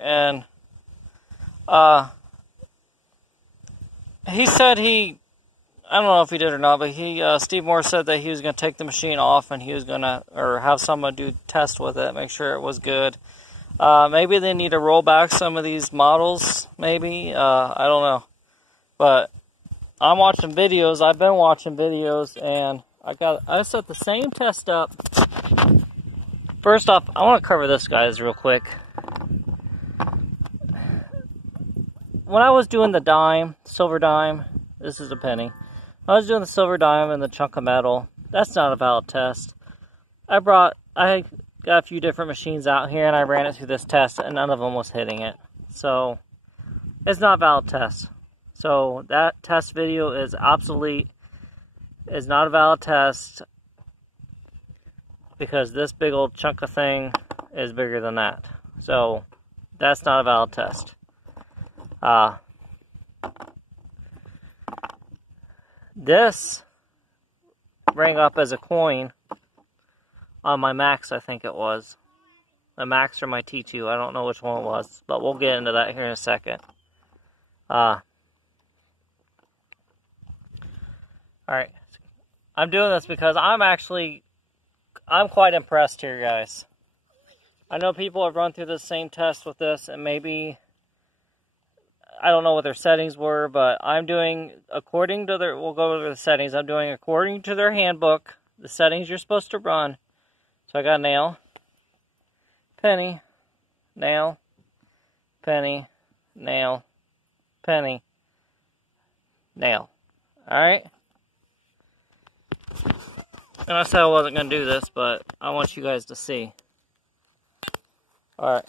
and he said I don't know if he did or not, but Steve Moore said that he was going to take the machine off and he was going to, or have someone do test with it, make sure it was good. Maybe they need to roll back some of these models, maybe, I don't know. But I'm watching videos, I've been watching videos, and I set the same test up. First off, I want to cover this, guys, real quick. When I was doing the dime, silver dime, this is a penny. I was doing the silver dime and the chunk of metal. That's not a valid test. I got a few different machines out here and I ran it through this test and none of them was hitting it. So, it's not a valid test. So, that test video is obsolete. It's not a valid test because this big old chunk of thing is bigger than that. So, that's not a valid test. This rang up as a coin on my Max, I think it was. My Max or my T2, I don't know which one it was, but we'll get into that here in a second. Alright, I'm doing this because I'm quite impressed here, guys. I know people have run through the same test with this, and maybe, I don't know what their settings were, but I'm doing according to we'll go over the settings. I'm doing according to their handbook, the settings you're supposed to run. So I got nail, penny, nail, penny, nail, penny, nail. Alright? And I said I wasn't going to do this, but I want you guys to see. Alright.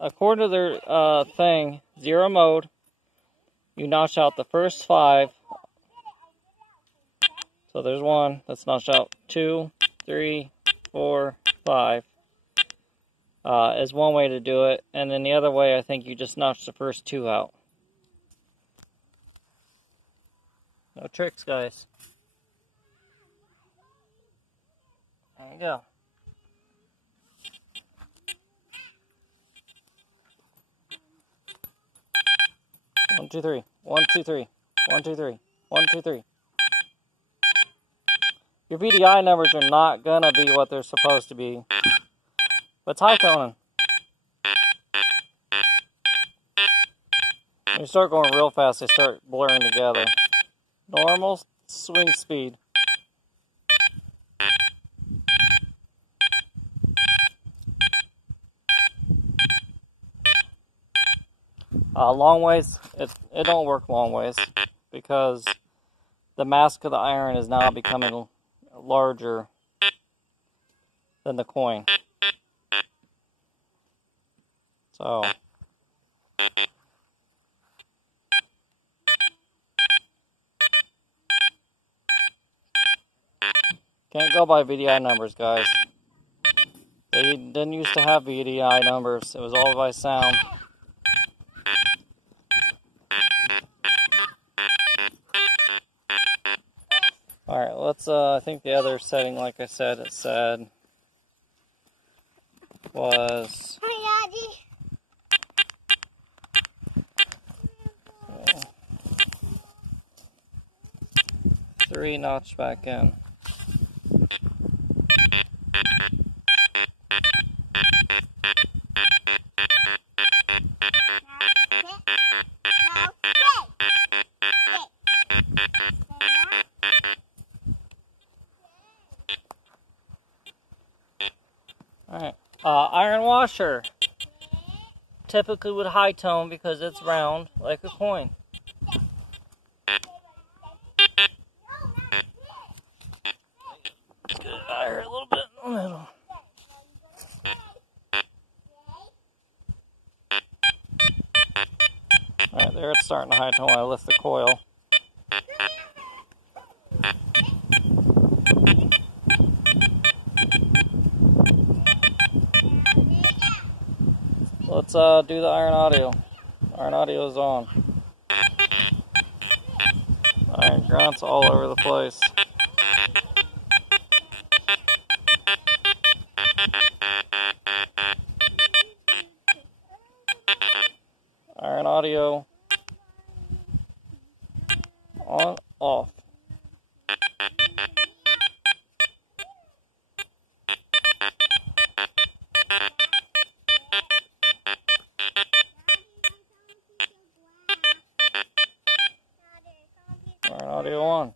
According to their thing, 0 mode, you notch out the first 5. So there's 1, that's notched out. 2, 3, 4, 5 is one way to do it. And then the other way, I think you just notch the first 2 out. No tricks, guys. There you go. 1, 2, 3. 1, 2, 3. 1, 2, 3. 1, 2, 3. Your VDI numbers are not gonna be what they're supposed to be. But it's high toning. When you start going real fast, they start blurring together. Normal swing speed. Long ways, it don't work long ways because the mask of the iron is now becoming larger than the coin. So can't go by VDI numbers, guys. They didn't used to have VDI numbers. It was all by sound. Alright, let's, I think the other setting, like I said, it said was... Hi, Daddy. 3 notch back in. Alright, iron washer, typically with high tone because it's round like a coin. Get it higher a little bit in the middle. Alright, there it's starting to high tone when I lift the coil. Let's do the iron audio. Iron audio is on. Iron grunts all over the place. Iron audio on, off. Iron audio on.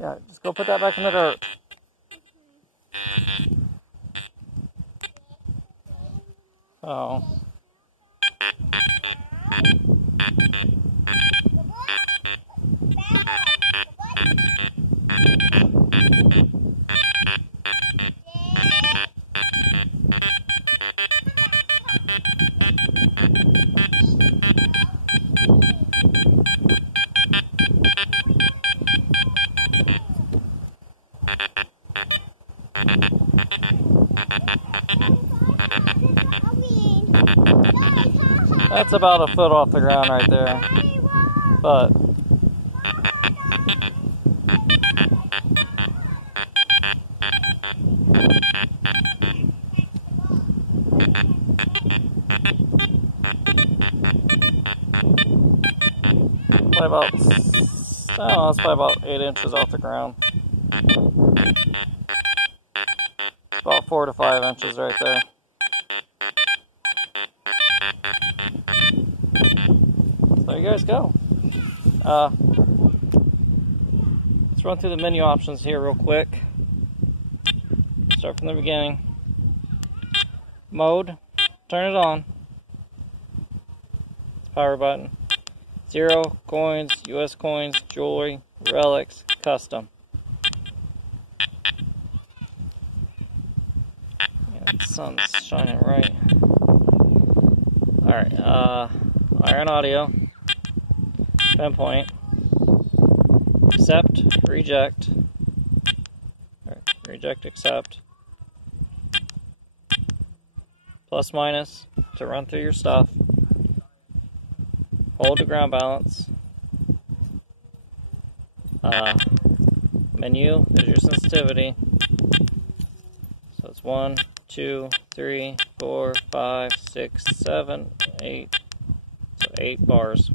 Yeah, just go put that back in the dirt. Oh. That's about a foot off the ground right there. But probably about, I don't know, it's probably about 8 inches off the ground. About 4 to 5 inches right there. There you guys go. Let's run through the menu options here real quick. Start from the beginning. Mode, turn it on. It's power button. 0, coins, US coins, jewelry, relics, custom. Yeah, the sun's shining right. Alright, iron audio. Pinpoint, accept, reject, reject, accept, plus minus to run through your stuff, hold the ground balance, menu is your sensitivity, so it's 1, 2, 3, 4, 5, 6, 7, 8, so 8 bars.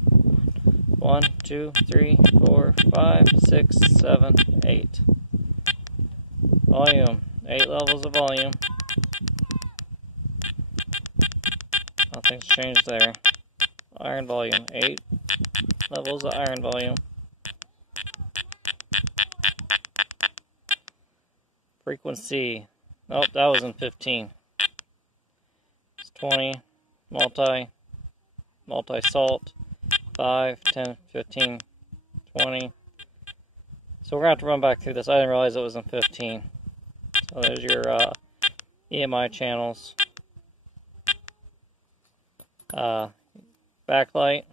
1, 2, 3, 4, 5, 6, 7, 8. Volume, 8 levels of volume. Nothing's changed there. Iron volume, 8 levels of iron volume. Frequency, nope, that was in 15. It's 20, multi-salt. 5, 10, 15, 20. So we're going to have to run back through this. I didn't realize it was in 15. So there's your EMI channels. Backlight.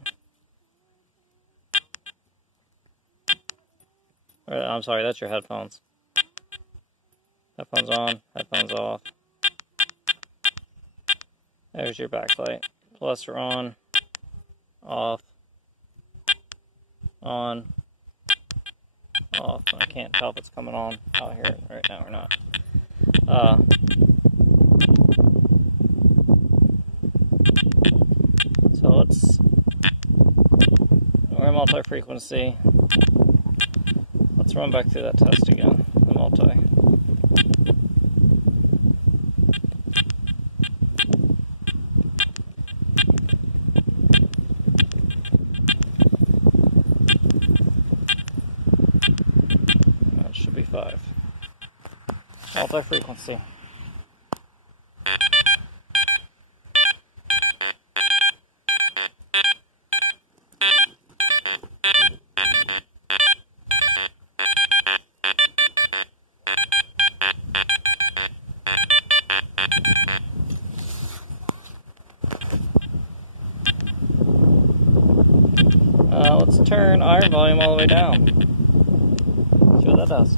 I'm sorry, that's your headphones. Headphones on, headphones off. There's your backlight. Plus or on, off. On, off. I can't tell if it's coming on out here right now or not. So we're multi-frequency. Let's run back through that test again. The multi. Should be 5. Multi-frequency. Let's turn iron volume all the way down. See what that does.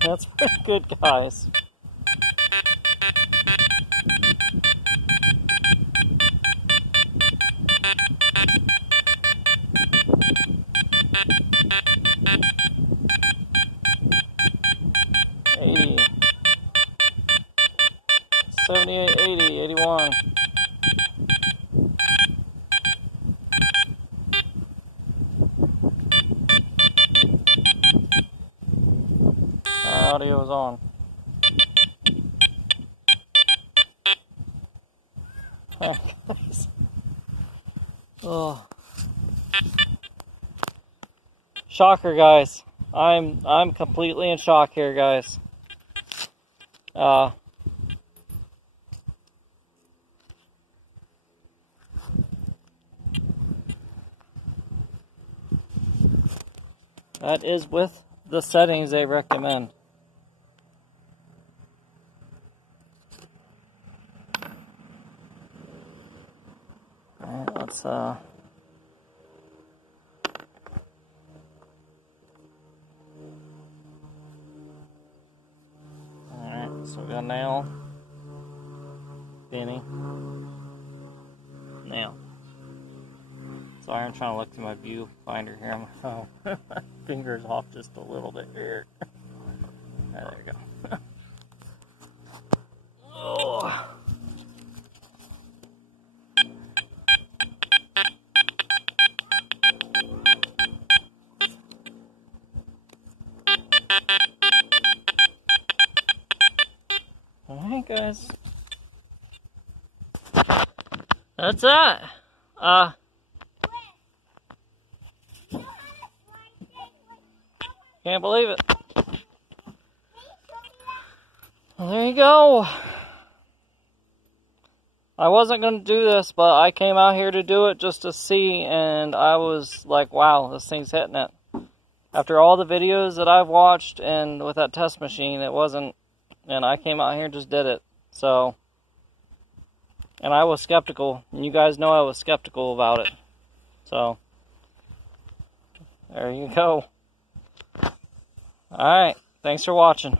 That's pretty good, guys. 80, 78, 80, 81. Our audio is on. Oh. Shocker, guys. I'm completely in shock here, guys. That is with the settings they recommend. Alright, let's alright, so we got nail, penny, nail. Sorry, I'm trying to look through my viewfinder here on my phone. My finger's off just a little bit here. There we go. Oh. Alright, guys. That's that. Can't believe it. Well, there you go. I wasn't going to do this, but I came out here to do it just to see, and I was like, wow, this thing's hitting it. After all the videos that I've watched and with that test machine, it wasn't, and I came out here and just did it. So, and I was skeptical, and you guys know I was skeptical about it. So, there you go. Alright, thanks for watching.